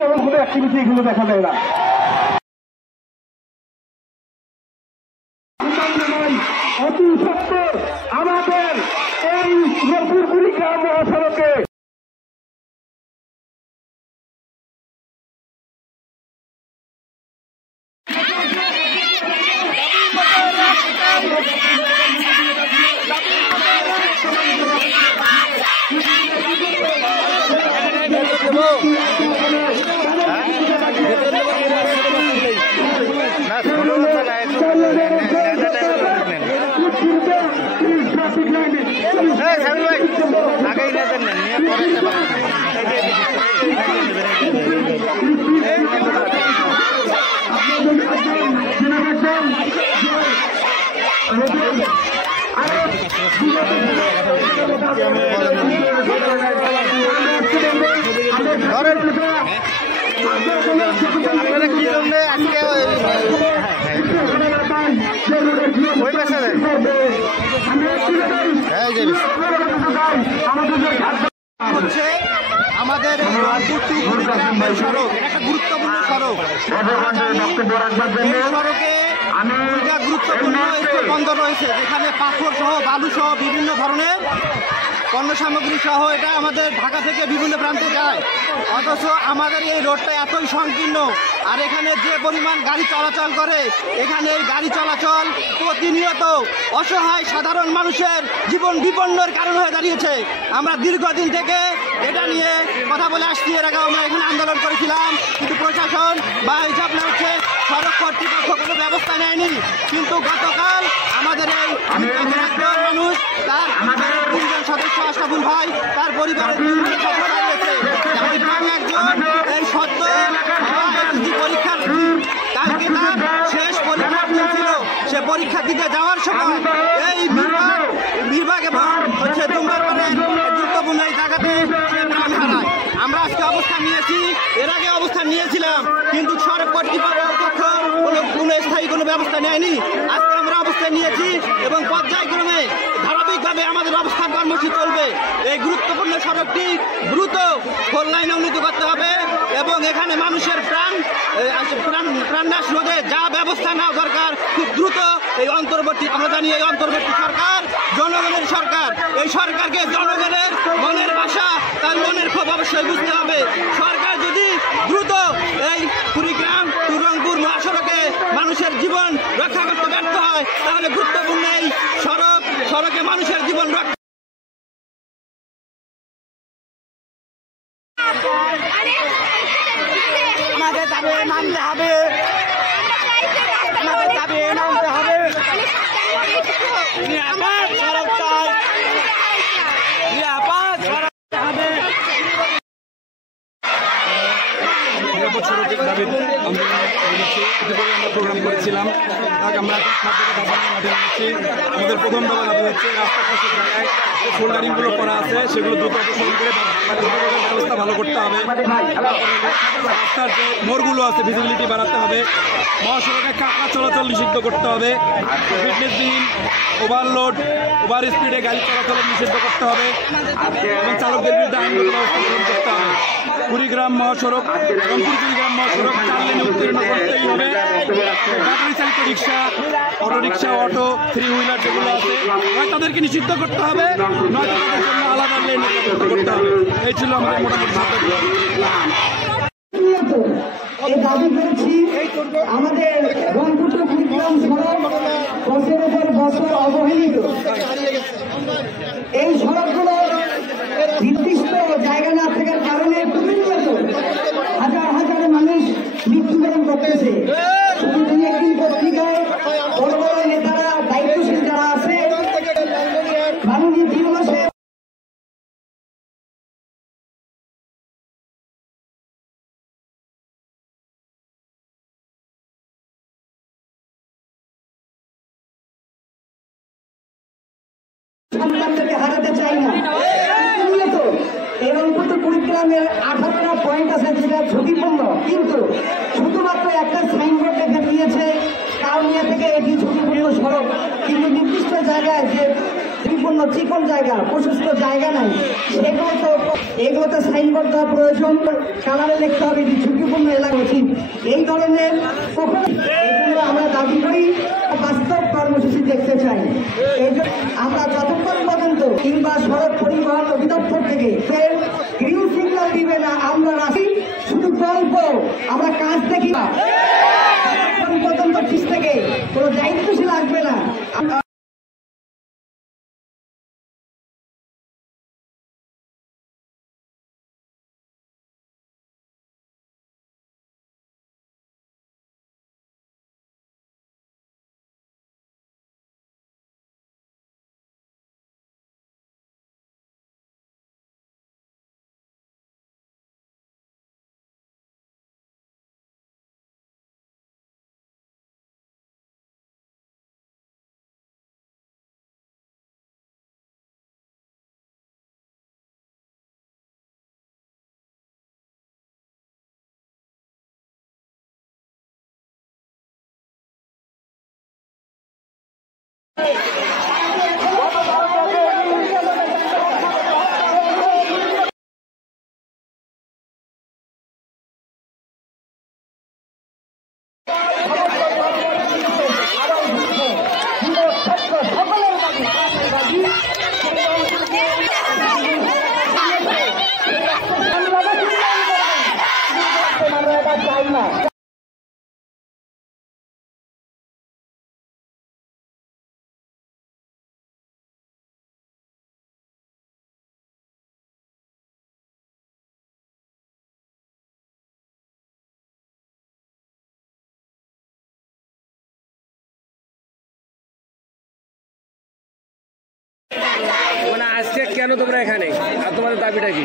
Activity এগুলো দেখা যায় না। অতি সত্ত্বর আমাদের এই রংপুর কুড়িগ্রাম মহাসড়কে আমাদের সড়ক একটা গুরুত্বপূর্ণ সড়ক। এই সড়কে গুরুত্বপূর্ণ বন্ধ রয়েছে, যেখানে পাথর সহ বালু সহ বিভিন্ন ধরনের পণ্য সামগ্রী সহ এটা আমাদের ঢাকা থেকে বিভিন্ন প্রান্তে যায়। অথচ আমাদের এই রোডটা এতই সংকীর্ণ, আর এখানে যে পরিমাণ গাড়ি চলাচল করে, এখানে এই গাড়ি চলাচল প্রতিনিয়ত অসহায় সাধারণ মানুষের জীবন বিপন্নের কারণ হয়ে দাঁড়িয়েছে। আমরা দীর্ঘদিন থেকে এটা নিয়ে কথা বলে আসছি। এর আগে আমরা এখানে আন্দোলন করেছিলাম, কিন্তু প্রশাসন বা হিসাব না হচ্ছে সড়ক কর্তৃপক্ষ কোনো ব্যবস্থা নেয়নি। কিন্তু গতকাল আমাদের এই মানুষ তার তিনজন সদস্য আশরাফুল ভাই তার পরিবারের তিনজন সদস্য রয়েছে। এই সদ্য পরীক্ষার কালকে তার শেষ পরীক্ষা ছিল, সে পরীক্ষা দিতে যাওয়ার সময় এই বিভাগ এবং হচ্ছে ধূমপানের গুরুত্বপূর্ণ এই জায়গাতে সে প্রাণ হারায়। আমরা আজকে অবস্থান নিয়েছি, এর আগে অবস্থান নিয়েছিলাম, কিন্তু সড়ক কর্তৃপক্ষ কোনো স্থায়ী কোনো ব্যবস্থা নেয়নি। আজকে আমরা অবস্থান নিয়েছি এবং পর্যায়ক্রমে ধারাবাহিকভাবে আমাদের অবস্থান কর্মসূচি চলবে। এই গুরুত্বপূর্ণ সড়কটি দ্রুত ফোর লাইনে উন্নীত করতে হবে এবং এখানে মানুষের প্রাণনাশ রোধে যা ব্যবস্থা নেওয়া দরকার খুব দ্রুত এই অন্তর্বর্তী, আমরা জানি এই অন্তর্বর্তী সরকার জনগণের সরকার। এই সরকারকে জনগণের মনের ভাষা তার মনের ক্ষোভ অবশ্যই বুঝতে হবে। সরকার যদি দ্রুত এই কুড়িগ্রাম টু রংপুর মহাসড়কে মানুষের জীবন রক্ষা করতে ব্যর্থ হয়, তাহলে গুরুত্বপূর্ণ এই সড়কে মানুষের জীবন রক্ষা আমাদের দাবি মানতে হবে, আমাদের দাবি মানতে হবে। সড়ক চাই, সড়কের দাবিতে আমরা প্রোগ্রাম করেছিলাম। আমরা আমাদের প্রথম দফা দাবি হচ্ছে রাস্তার পাশের জায়গায় যে ফোল্ডারিংগুলো করা আছে সেগুলো দ্রুত অপসারণ করে ব্যবস্থা ভালো করতে হবে। রাস্তার যে মোড়গুলো আছে ভিজিবিলিটি বাড়াতে হবে। মহাসড়কে কাঁকড়া চলাচল নিষিদ্ধ করতে হবে। ফিটনেসবিহীন ওভারলোড ওভার স্পিডে গাড়ি চলাচল নিষিদ্ধ করতে হবে এবং চালকদের বিরুদ্ধে আইনগত ব্যবস্থা গ্রহণ করতে হবে। কুড়িগ্রাম মহাসড়ক রংপুর কুড়িগ্রাম মহাসড়ক 4 লেনে উত্তীর্ণ করতেই হবে। ব্যাটারি চালিত রিক্সা, অটো রিক্সা, অটো, 3 হুইলার যেগুলো আছে হয় তাদেরকে নিষিদ্ধ করতে হবে, নয়তো তাদের জন্য আলাদা লেন করতে হবে। এই ছিল আমাদের মোটামুটি দাবি করেছি। আমাদের রংপুর টু কুড়িগ্রাম সড়ক বছরের পর বছর অবহেলিত। এই সড়কগুলো নির্দিষ্ট জায়গা না থাকার কারণে প্রতিনিয়ত হাজার হাজার মানুষ মৃত্যুবরণ করতেছে। শুধু দুই একদিন পত্রিকায় বড় বড় নেতারা, দায়িত্বশীল যারা আছে, মাননীয় 3 মাসে সন্তানদেরকে হারাতে চাই না। এই রংপুর টু কুড়িগ্রামের 18টা পয়েন্ট আছে যেটা ঝুঁকিপূর্ণ, কিন্তু শুধুমাত্র একটা সাইনবোর্ড দেখে দিয়েছে কাউনিয়া থেকে এটি ঝুঁকিপূর্ণ সড়ক, কিন্তু নির্দিষ্ট জায়গায় যে ঝুঁকিপূর্ণ চিকন জায়গা, প্রশস্ত জায়গা নাই, এগুলোতে সাইনবোর্ড দেওয়া প্রয়োজন, কালারে লিখতে হবে এটি ঝুঁকিপূর্ণ এলাকা উচিত। এই ধরনের এগুলো আমরা দাবি করি, বাস্তব কর্মসূচি দেখতে চাই। এই জন্য আমরা যতক্ষণ পর্যন্ত কিংবা সড়ক পরিবহন অধিদপ্তর থেকে গ্রিন সিগন্যাল দিবে না, আমরা রাখি শুধু গল্প, আমরা কাজ দেখি না, পর্যন্ত অফিস থেকে কোনো দায়িত্বশীল আসবে না। মানে আজকে কেন তোমরা এখানে আর তোমাদের দাবিটা কি?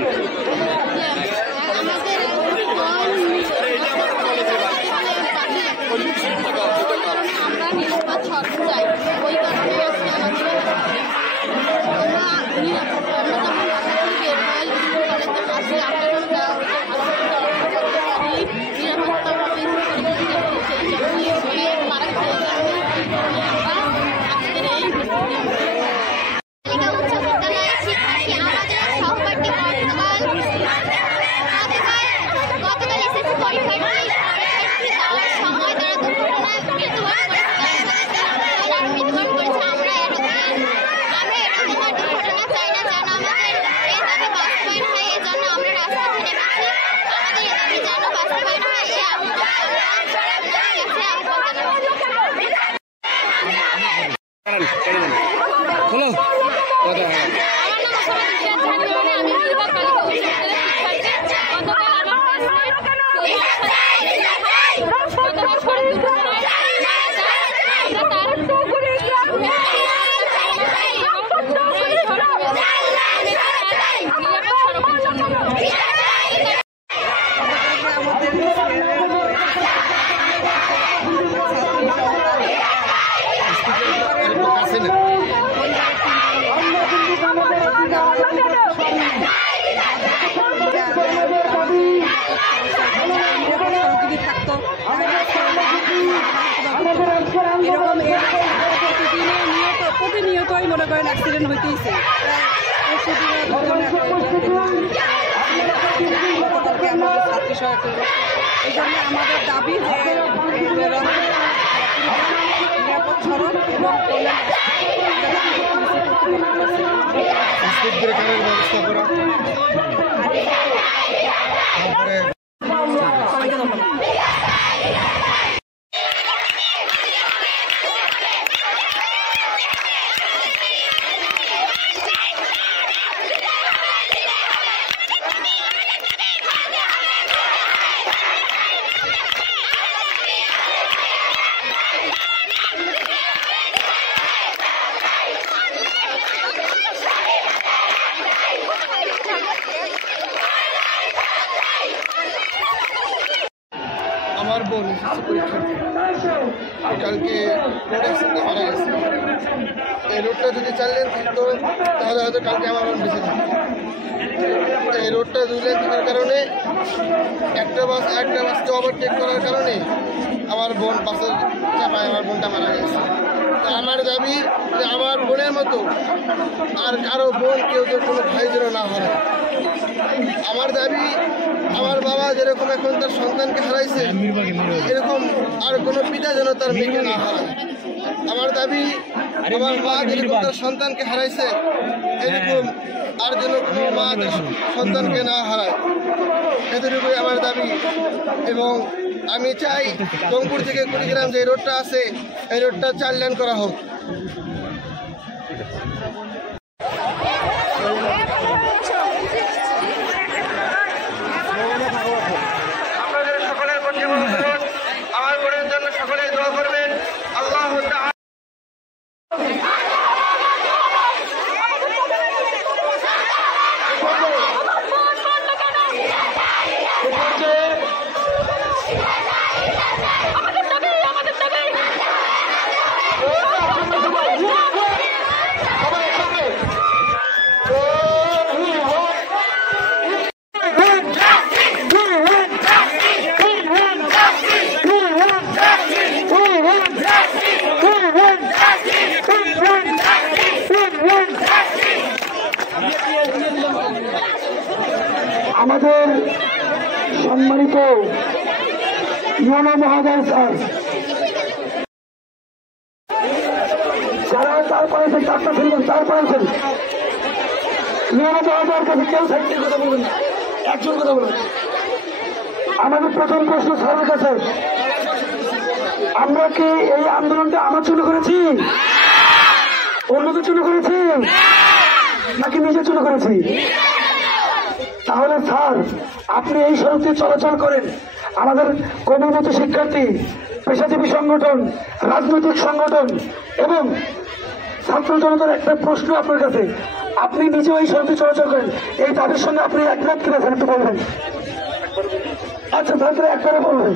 প্রতিনিয়তই মনে করেন অ্যাক্সিডেন্ট হইতেইছে। গতকালকে আমাদের ছাত্রী সহায়তা, এই জন্য আমাদের দাবি যে নিরাপদ সড়ক এবং ব্যবস্থা করা। আমার বোন কালকে রোড অ্যাক্সিডেন্টে মারা গেছে। এই রোডটা যদি চাললেন থাকতো তাহলে হয়তো কালকে আমার বোন বেঁচে থাকতো। এই রোডটা 2 লেন থাকার কারণে একটা বাসকে ওভারটেক করার কারণে আমার বোন বাসের চাপায় আমার বোনটা মারা গেছে। আমার দাবি যে আমার বোনের মতো আর কারো বোন কেউ যে কোনো ভাই যেন না হয়। আমার দাবি আমার বাবা যেরকম এখন তার সন্তানকে হারাইছে এরকম আর কোনো পিতা যেন তার মেয়েকে না হারায়। আমার দাবি আমার মা যেরকম তার সন্তানকে হারাইছে এরকম আর যেন কোনো মা তার সন্তানকে না হারায়, এতটুকুই আমার দাবি। এবং আমি চাই রংপুর থেকে কুড়িগ্রাম যে রোডটা আছে এই রোডটা 4 লেন করা হোক। আপনাদের সকলের প্রতি অনুরোধ, আমার বোনের জন্য সকলে দোয়া করবেন। আল্লাহ আমাদের সম্মানিত ইউনো মহোদয় স্যার যারা তার পায়েছেন চারটা ফেলবেন, তার পায়েছেন ইউনো মহোদয়ের কাছে কেউ সাইডে কথা বলবেন না, একজন কথা বলবেন। আমাদের প্রথম প্রশ্ন স্যারের কাছে, আমরা কি এই আন্দোলনটা আমার জন্য করেছি, অন্যদের জন্য করেছি, নাকি নিজের জন্য করেছি? তাহলে স্যার আপনি এই সড়ক দিয়ে চলাচল করেন, আমাদের কর্মরত শিক্ষার্থী, পেশাজীবী সংগঠন, রাজনৈতিক সংগঠন এবং ছাত্র জনতার একটা প্রশ্ন আপনার কাছে, আপনি নিজেও এই সড়ক দিয়ে চলাচল করেন, এই দাবির সঙ্গে আপনি একমত কিনা স্যার একটু বলবেন? আচ্ছা তাহলে একবারে বলবেন।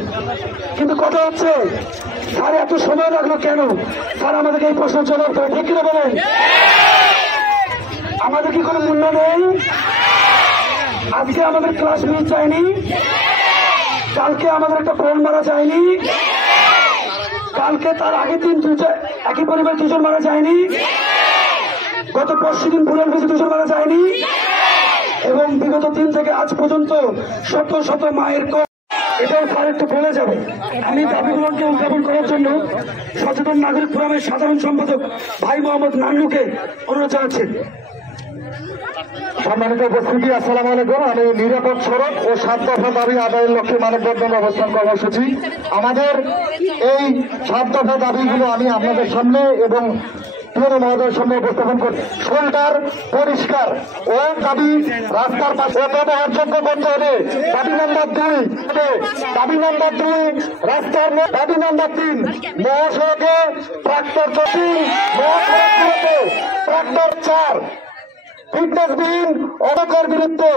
কিন্তু কথা হচ্ছে স্যার এত সময় লাগলো কেন? স্যার আমাদেরকে এই প্রশ্ন জবাব দেবে, ঠিক কিনা বলেন? আমাদের কি কোনো মূল্য নেই? আজকে আমাদের ক্লাস মিস যায়নি, কালকে আমাদের একটা বোন মারা যায়নি, কালকে তার আগের দিন একই পরিবার 2 জন মারা যায়নি, গত 5 দিন ভুলের বেশি 2 জন মারা যায়নি, এবং বিগত 3 থেকে আজ পর্যন্ত শত শত মায়ের এটাও স্যার একটু বলে যাবে। আমি দাবিগুলোকে উদ্যাপন করার জন্য সচেতন নাগরিক ফোরামের সাধারণ সম্পাদক ভাই মোহাম্মদ নান্নুকে অনুরোধ জানাচ্ছি। সম্মানিত উপস্থিতি, আসসালামু আলাইকুম। আমি নিরাপদ সড়ক ও 7 দফা দাবি আদায়ের লক্ষ্যে মানববন্ধন অবস্থান কর্মসূচি। আমাদের এই 7 দফা দাবিগুলো আমি আপনাদের সামনে এবং প্রিয় মহোদয়ের সামনে উপস্থাপন করি। শোল্ডার পরিষ্কার ও দাবি রাস্তার পাশে ব্যবহারযোগ্য করতে হবে। দাবি নম্বর 2, দাবি নম্বর 2 রাস্তার, দাবি নম্বর 3 মহাসড়কে ট্রাক্টর চলছে, মহাসড়কগুলোতে ট্রাক্টর 4 ফিটনেসবিহীন অবকার বিরুদ্ধে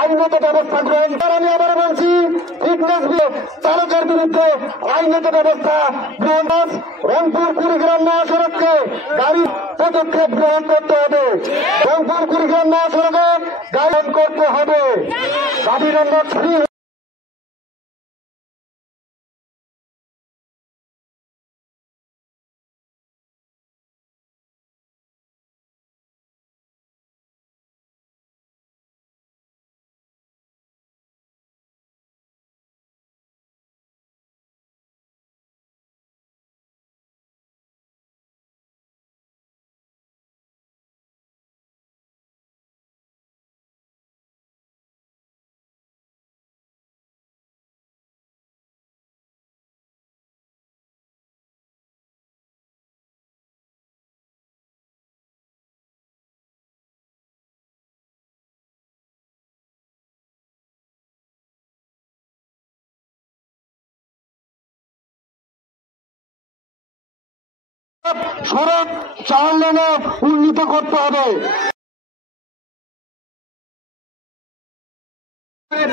আইনত ব্যবস্থা গ্রহণ। আমি আবার বলছি, ফিটনেসবিহীন চালকের বিরুদ্ধে আইনত ব্যবস্থা গ্রহণ। রংপুর কুড়িগ্রাম মহাসড়ককে গাড়ি পদক্ষেপ গ্রহণ করতে হবে। রংপুর কুড়িগ্রাম মহাসড়কে গাড়ি করতে হবে। দাবি নম্বর 3 সড়ক 4 লেনে উন্নীত করতে হবে।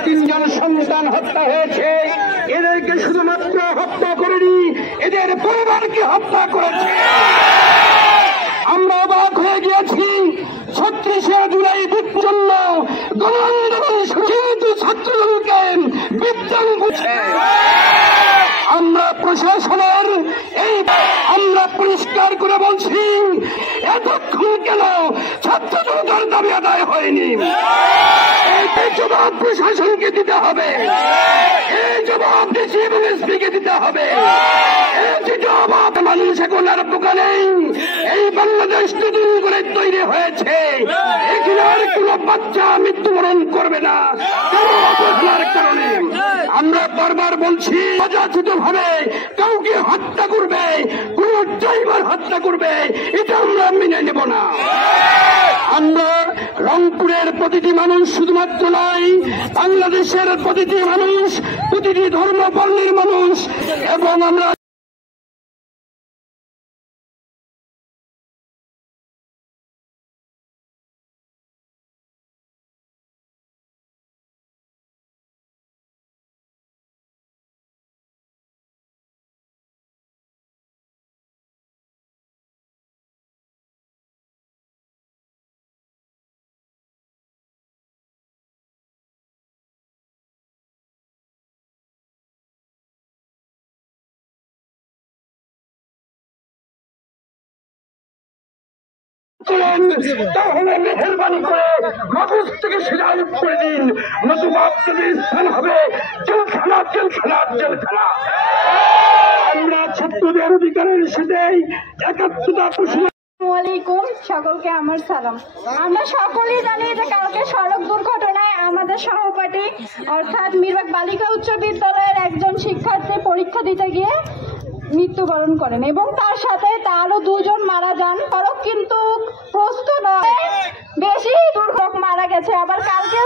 3 জন সন্তান হত্যা হয়েছে, এদেরকে শুধুমাত্র হত্যা করেনি, এদের পরিবারকে হত্যা করেছে। আমরা অবাক হয়ে গিয়েছি। 36শে জুলাই জন্য গণ আন্দোলন কিন্তু ছাত্রদলকে বিদ্যাং বুঝে আমরা প্রশাসনের এই আমরা পরিষ্কার করে বল এতক্ষণ কেন ছাত্র জনতার দাবি আদায় হয়নি? এই জবাব প্রশাসনকে দিতে হবে, এই জবাব ডিসি এবং এসপিকে দিতে হবে। এই জবাব মানুষ এখন আর বোকা নেই। এই বাংলাদেশ নতুন করে তৈরি হয়েছে, এখানে আর কোন বাচ্চা মৃত্যুবরণ করবে না অবহেলার কারণে। আমরা বারবার বলছি, অযাচিত ভাবে কাউকে হত্যা করবে, কোন ড্রাইভার হত্যা করবে, এটা আমরা মেনে নেব না। আমরা রংপুরের প্রতিটি মানুষ শুধুমাত্র নয়, বাংলাদেশের প্রতিটি মানুষ, প্রতিটি ধর্ম বর্ণের মানুষ, এবং আমরা তাহলে মেহেরবানি করে মগজ থেকে সিদ্ধান্ত করে দিন, নতুবা আপনাদের স্থান হবে জেলখানা, জেলখানা, জেলখানা। আমরা ছাত্রদের অধিকারের সাথে একাত্মতা পোষণ। আসসালামাইকুম, সকলকে আমার সালাম। আমরা সকলেই জানি যে কালকে সড়ক দুর্ঘটনায় আমাদের সহপাঠী অর্থাৎ মিরবাগ বালিকা উচ্চ বিদ্যালয়ের একজন শিক্ষার্থী পরীক্ষা দিতে গিয়ে মৃত্যুবরণ করেন এবং তার সাথে তারও দুজন মারা যান। সড়ক কিন্তু প্রস্ত নয়, বেশি দুর্ঘটনা মারা গেছে। আবার কালকেও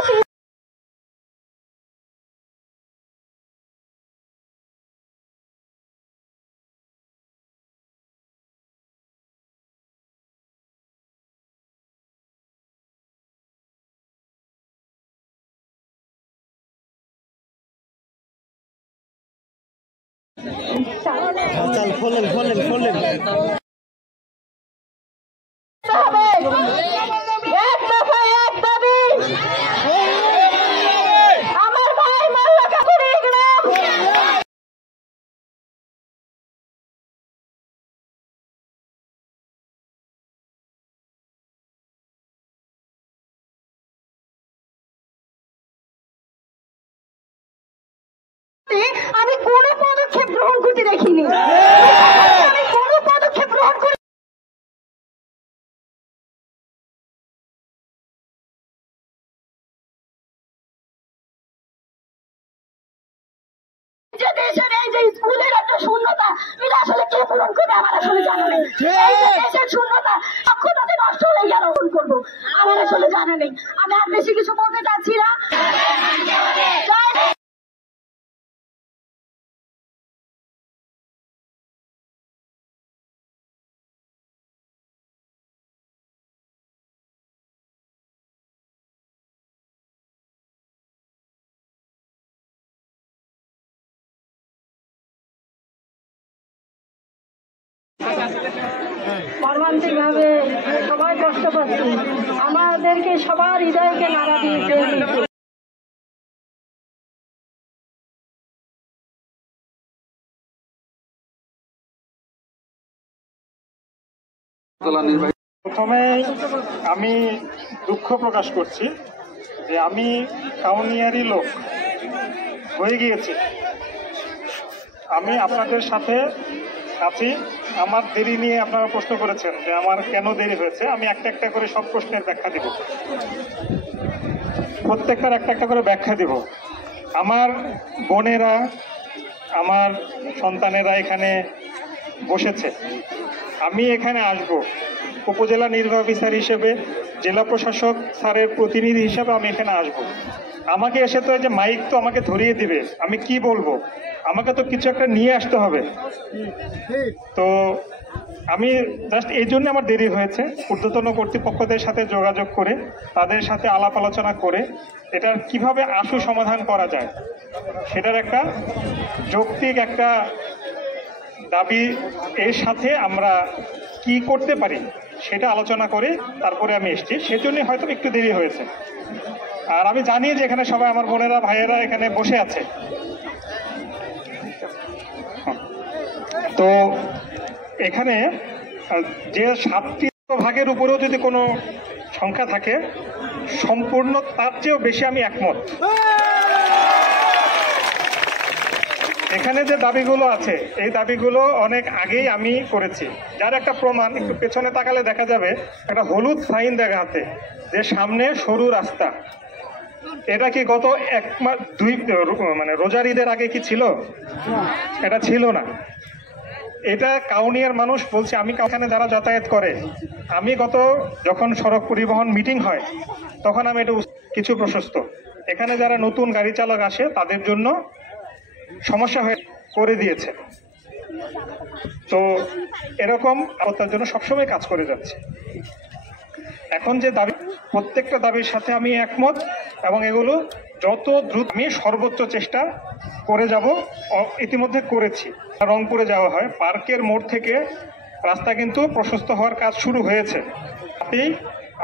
আমার ভাই মাল্লাকা কুড়িগ্রাম আমি কোনো পদক্ষেপ গ্রহণ করতে দেখিনি। আমি কোনো পদক্ষেপ গ্রহণ করি যে দেশের এই যে স্কুলের একটা শূন্যতা, এটা আসলে কে পূরণ করবে আমার আসলে জানা নেই। এই যে দেশের শূন্যতা দক্ষতাতে নষ্ট হলে গিয়ে রোপণ করবো আমার আসলে জানা নেই। আমি আর বেশি কিছু বলতে চাচ্ছি না। মর্মান্তিক ভাবে সবাই কষ্ট পাচ্ছে, আমাদেরকে সবার হৃদয়কে নাড়া দিয়েছে। প্রথমে আমি দুঃখ প্রকাশ করছি যে আমি কাউনিয়ারি লোক হয়ে গিয়েছি। আমি আপনাদের সাথে আছি। আমার দেরি নিয়ে আপনারা প্রশ্ন করেছেন যে আমার কেন দেরি হয়েছে। আমি একটা একটা করে সব প্রশ্নের ব্যাখ্যা দিব, প্রত্যেকটার একটা একটা করে ব্যাখ্যা দিব। আমার বোনেরা, আমার সন্তানেরা এখানে বসেছে। আমি এখানে আসব উপজেলা নির্বাহী অফিসার হিসেবে, জেলা প্রশাসক স্যারের প্রতিনিধি হিসেবে আমি এখানে আসব। আমাকে এসে তো এই যে মাইক তো আমাকে ধরিয়ে দিবে, আমি কি বলবো, আমাকে তো কিছু একটা নিয়ে আসতে হবে। তো আমি জাস্ট এই জন্য আমার দেরি হয়েছে। ঊর্ধ্বতন কর্তৃপক্ষদের সাথে যোগাযোগ করে, তাদের সাথে আলাপ আলোচনা করে এটার কিভাবে আশু সমাধান করা যায়, সেটার একটা যৌক্তিক একটা দাবি এর সাথে আমরা কি করতে পারি সেটা আলোচনা করে তারপরে আমি এসেছি। সেজন্যই হয়তো একটু দেরি হয়েছে। আর আমি জানি যে এখানে সবাই আমার বোনেরা, ভাইয়েরা এখানে বসে আছে। তো এখানে যে 7টি ভাগের উপরেও যদি কোনো সংখ্যা থাকে, সম্পূর্ণ তার চেয়েও বেশি আমি একমত। এখানে যে দাবিগুলো আছে এই দাবিগুলো অনেক আগেই আমি করেছি, যার একটা প্রমাণ একটু পেছনে তাকালে দেখা যাবে একটা হলুদ সাইন দেখা আছে যে সামনে সরু রাস্তা। এটা কি গত এক মাস মানে রোজার ঈদের আগে কি ছিল? এটা ছিল না। এটা কাউনিয়ার মানুষ বলছে, আমি এখানে যারা যাতায়াত করে, আমি যখন সড়ক পরিবহন মিটিং হয় তখন আমি এটা কিছু প্রশস্ত, এখানে যারা নতুন গাড়ি চালক আসে তাদের জন্য সমস্যা হয়ে করে দিয়েছে। তো এরকম তার জন্য সবসময় কাজ করে যাচ্ছে। এখন যে দাবি, প্রত্যেকটা দাবির সাথে আমি একমত এবং এগুলো যত দ্রুত আমি সর্বোচ্চ চেষ্টা করে যাব, ইতিমধ্যে করেছি। রংপুরে যাওয়া হয়, পার্কের মোড় থেকে রাস্তা কিন্তু প্রশস্ত হওয়ার কাজ শুরু হয়েছে।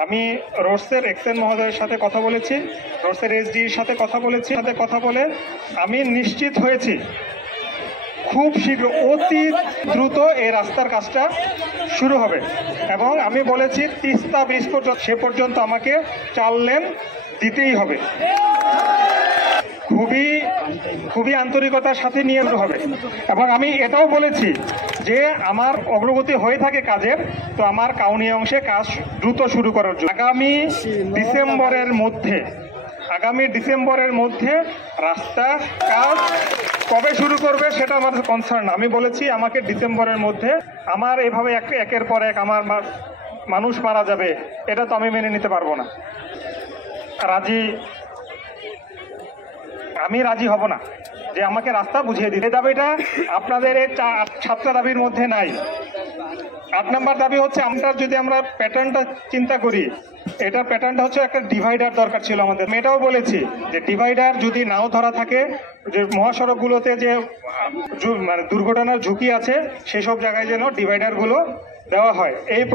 আমি রোডসের এক্সএন মহোদয়ের সাথে কথা বলেছি, রোডসের এসডির সাথে কথা বলে আমি নিশ্চিত হয়েছি খুব শীঘ্র, অতি দ্রুত এই রাস্তার কাজটা শুরু হবে। এবং আমি বলেছি তিস্তা ব্রিজ পর্যন্ত, সে পর্যন্ত আমাকে 4 লেন দিতেই হবে। খুবই আন্তরিকতার সাথে নিয়ে হবে। এবং আমি এটাও বলেছি যে আমার অগ্রগতি হয়ে থাকে কাজের, তো আমার কাউনিয়া অংশে কাজ দ্রুত শুরু করার জন্য আগামী ডিসেম্বরের মধ্যে রাস্তা কাজ কবে শুরু করবে সেটা আমার কনসার্ন। আমি বলেছি আমাকে ডিসেম্বরের মধ্যে, আমার এভাবে একের পর এক আমার মানুষ মারা যাবে, এটা তো আমি মেনে নিতে পারবো না। আমি রাজি হব না যে আমাকে রাস্তা বুঝিয়ে দিতে। এই দাবিটা আপনাদের এই 7টা দাবির মধ্যে নাই। 8 নম্বর দাবি হচ্ছে, যদি আমরা প্যাটার্নটা চিন্তা করি, এটা প্যাটার্নটা হচ্ছে একটা ডিভাইডার দরকার ছিল আমাদের। আমি এটাও বলেছি যে ডিভাইডার যদি নাও ধরা থাকে, যে মহাসড়কগুলোতে যে মানে দুর্ঘটনার ঝুঁকি আছে সেসব জায়গায় যেন ডিভাইডারগুলো দেওয়া হয়। এই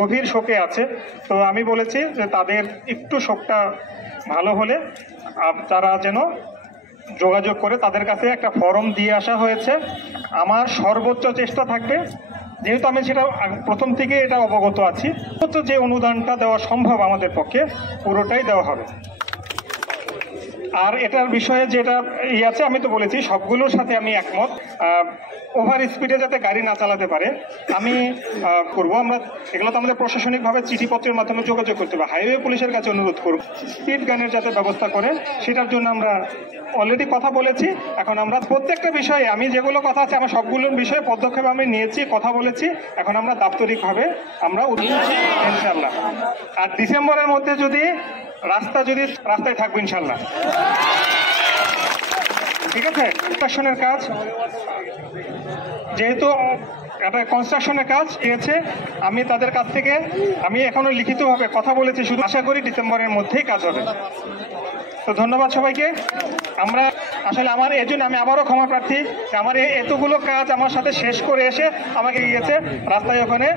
গভীর শোকে আছে। তো আমি বলেছি যে তাদের একটু শোকটা ভালো হলে তারা যেন যোগাযোগ করে, তাদের কাছে একটা ফর্ম দিয়ে আসা হয়েছে। আমার সর্বোচ্চ চেষ্টা থাকবে, যেহেতু আমি সেটা প্রথম থেকে এটা অবগত আছি, যে অনুদানটা দেওয়া সম্ভব আমাদের পক্ষে পুরোটাই দেওয়া হবে। আর এটার বিষয়ে যেটা আছে, আমি তো বলেছি সবগুলোর সাথে আমি একমত। ওভার স্পিডে যাতে গাড়ি না চালাতে পারে আমি করবো। আমরা এগুলো তো আমাদের প্রশাসনিকভাবে চিঠিপত্রের মাধ্যমে যোগাযোগ করতে হবে। হাইওয়ে পুলিশের কাছে অনুরোধ করব স্পিড গানের যাতে ব্যবস্থা করে, সেটার জন্য আমরা অলরেডি কথা বলেছি। এখন আমরা প্রত্যেকটা বিষয়ে, আমি যেগুলো কথা আছে আমার সবগুলোর বিষয়ে পদক্ষেপ আমি নিয়েছি, কথা বলেছি। এখন আমরা দাপ্তরিকভাবে আমরা ইনশাল্লাহ। আর ডিসেম্বরের মধ্যে যদি রাস্তায় থাকবো ইনশাল্লাহ। ঠিক আছে। কনস্ট্রাকশনের কাজ, যেহেতু একটা কনস্ট্রাকশনের কাজ দিয়েছে, আমি তাদের কাছ থেকে আমি এখনো লিখিতভাবে কথা বলেছি, শুধু আশা করি ডিসেম্বরের মধ্যেই কাজ হবে। তো ধন্যবাদ সবাইকে। আমরা আসলে আমার এই জন্য আমি আবারও ক্ষমা প্রার্থী, আমার এতগুলো কাজ আমার সাথে শেষ করে এসে আমাকে গিয়েছে রাস্তায় ওখানে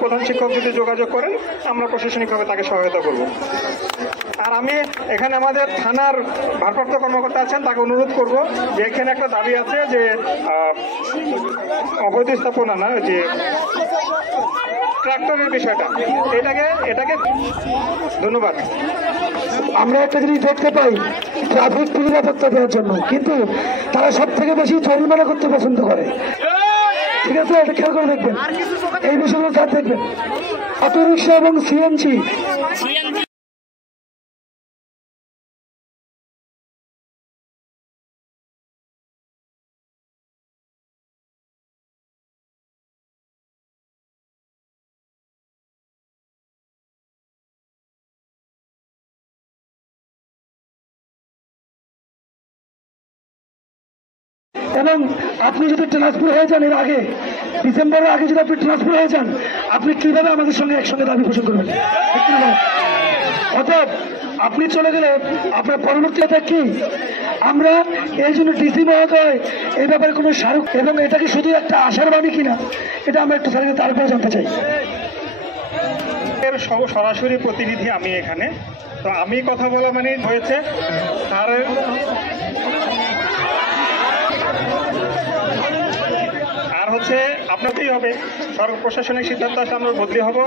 প্রধান শিক্ষক যদি যোগাযোগ করেন আমরা প্রশাসনিকভাবে তাকে সহায়তা করব। আর আমি এখানে আমাদের থানার ভারপ্রাপ্ত কর্মকর্তা আছেন, তাকে অনুরোধ করব যে এখানে একটা দাবি আছে যে অবৈধ স্থাপনা না, যে ট্রাক্টরের বিষয়টা, এটাকে ধন্যবাদ। আমরা একটা জিনিস দেখতে পাই, ট্রাফিক নিরাপত্তা দেওয়ার জন্য, কিন্তু তারা সব থেকে বেশি জরিমানা করতে পছন্দ করে। ঠিক আছে, এটা খেয়াল করে দেখবেন, এই বিষয়গুলো যা দেখবেন। অটো রিক্সা এবং সিএনজি এবং আপনি যদি ট্রান্সফার হয়ে যান, এর আগে ডিসেম্বরের আগে যদি আপনি ট্রান্সফার হয়ে যান, আপনি কিভাবে আমাদের সঙ্গে একসঙ্গে দাবি পোষণ করবেন? অর্থাৎ আপনি চলে গেলে আপনার পরবর্তীতে কি? আমরা এই জন্য ডিসি মহোদয় এই ব্যাপারে কোনো স্মারক, এবং এটা কি শুধু একটা আশার বাণী কিনা, এটা আমরা একটু স্যারকে তারপরে জানতে চাই। এর সরাসরি প্রতিনিধি আমি এখানে, তো আমি কথা বলা মানে হয়েছে তার আর হচ্ছে আপনাকেই হবে সরকার প্রশাসনিক সিদ্ধান্ত আসলে আমরা বদলি হব।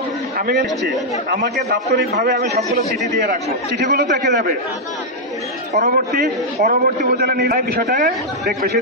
আমি এসেছি, আমাকে দাপ্তরিকভাবে আমি সবগুলো চিঠি দিয়ে রাখবো, চিঠিগুলো দেখে যাবে, পরবর্তী উপজেলা নির্বাহী বিষয়টা দেখবে। সে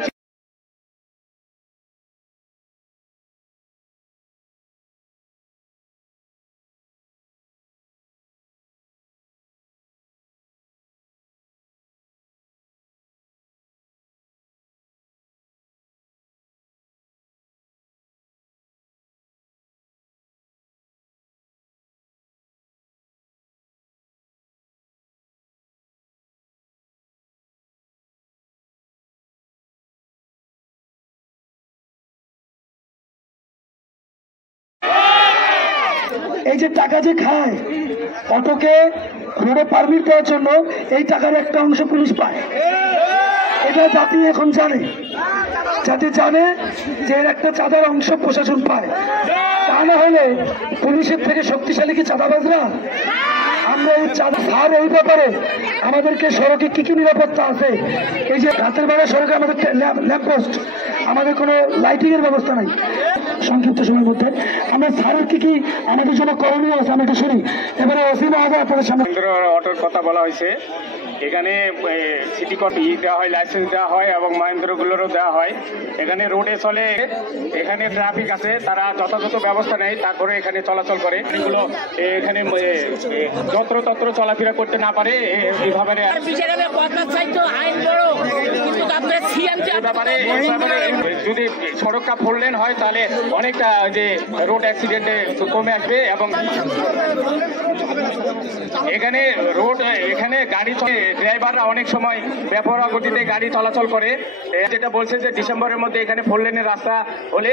এই যে টাকা যে খায় অটোকে রোডে পারমিট দেওয়ার জন্য, এই টাকার একটা অংশ পুলিশ পায়। এটা জাতি এখন জানে, জাতি জানে যে এর একটা চাঁদার অংশ প্রশাসন পায়। তা না হলে পুলিশের থেকে শক্তিশালী কি চাঁদাবাজরা? আমরা এই চাঁদা আর এই ব্যাপারে আমাদেরকে সড়কে কি কি নিরাপত্তা আছে? এই যে রাতের বেলা সড়কে আমাদের ল্যাম্পপোস্ট, আমাদের কোনো লাইটিং এর ব্যবস্থা নাই। সংক্ষিপ্ত সময়ের মধ্যে আমরা স্যারের কি কি আমাদের জন্য করণীয় আছে আমরা একটু শুনি। এবারে ওসি মহোদয় আপনাদের সামনে। অটোর কথা বলা হয়েছে, এখানে সিটি কর্ট দেওয়া হয়, লাইসেন্স দেওয়া হয় এবং মহেন্দ্রগুলোরও দেওয়া হয়। এখানে রোডে চলে, এখানে ট্রাফিক আছে, তারা যথাযথ ব্যবস্থা নেয়, তারপরে এখানে চলাচল করে। এগুলো এখানে যত্রতত্র চলাফেরা করতে না পারে, এইভাবে যদি সড়কটা 4 লেন হয় তাহলে অনেকটা যে রোড অ্যাক্সিডেন্টে কমে আসবে। এবং এখানে গাড়ি ড্রাইভাররা অনেক সময় বেপরোয়া গতিতে গাড়ি চলাচল করে। যেটা বলছে যে ডিসেম্বরের মধ্যে এখানে 4 লেনের রাস্তা হলে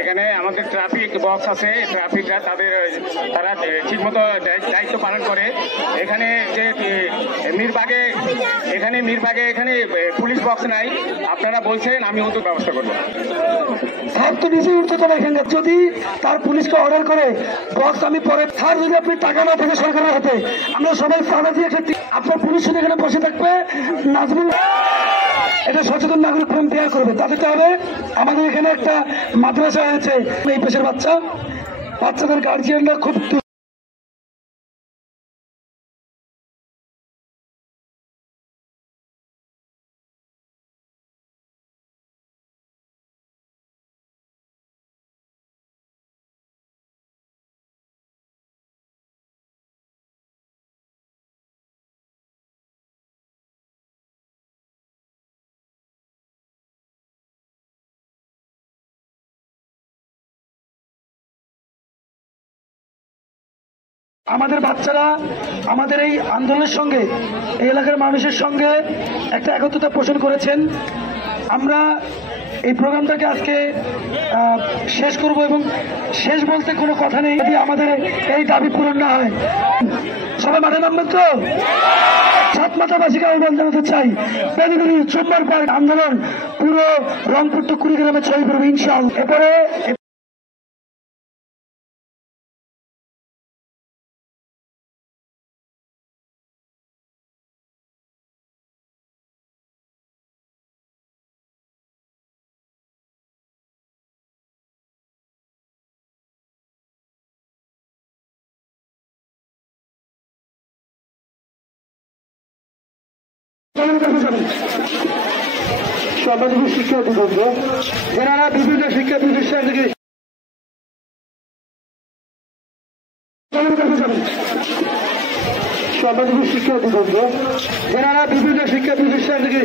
এখানে আমাদের ট্রাফিক বক্স আছে, ট্রাফিকরা তারা ঠিকমতো দায়িত্ব পালন করে। এখানে যে মিরবাগে এখানে পুলিশ বক্স নাই, আপনারা বলছেন, আমি উদ্যোগ ব্যবস্থা করবো। স্যার তো নিজেই উঠতে পারে এখানে, যদি তার পুলিশকে অর্ডার করে বক্স আমি পরে, স্যার যদি আপনি টাকা না থাকে সরকারের হাতে, আমরা সবাই চাঁদা দিয়ে আপনার পুলিশ শুধু এখানে বসে থাকবে, নাজমুল এটা সচেতন নাগরিক ফোরাম তৈরি করবে। তাতে হবে আমাদের এখানে একটা মাদ্রাসা হয়েছে, এই পেশের বাচ্চাদের গার্জিয়ানরা খুব আমাদের বাচ্চারা আমাদের এই আন্দোলনের সঙ্গে এই এলাকার মানুষের সঙ্গে একটা একত্রতা পোষণ করেছেন। আমরা এই প্রোগ্রামটাকে আজকে শেষ করব এবং শেষ বলতে কোনো কথা নেই যদি আমাদের এই দাবি পূরণ না হয়। সবাই মাঠে নামবেন তো? সাতমাথাবাসীকে আহ্বান জানাতে চাই, বেদুগুলি সোমবার পর আন্দোলন পুরো রংপুর টু কুড়িগ্রামে ছড়িয়ে পড়বে ইনশাআল্লাহ। এরপরে সর্বাধিক শিক্ষা অধিবক্ত যারা বিভিন্ন শিক্ষা প্রতিষ্ঠান থেকে সর্বাধিক শিক্ষা অধিবক্ত যারা বিভিন্ন শিক্ষা প্রতিষ্ঠান থেকে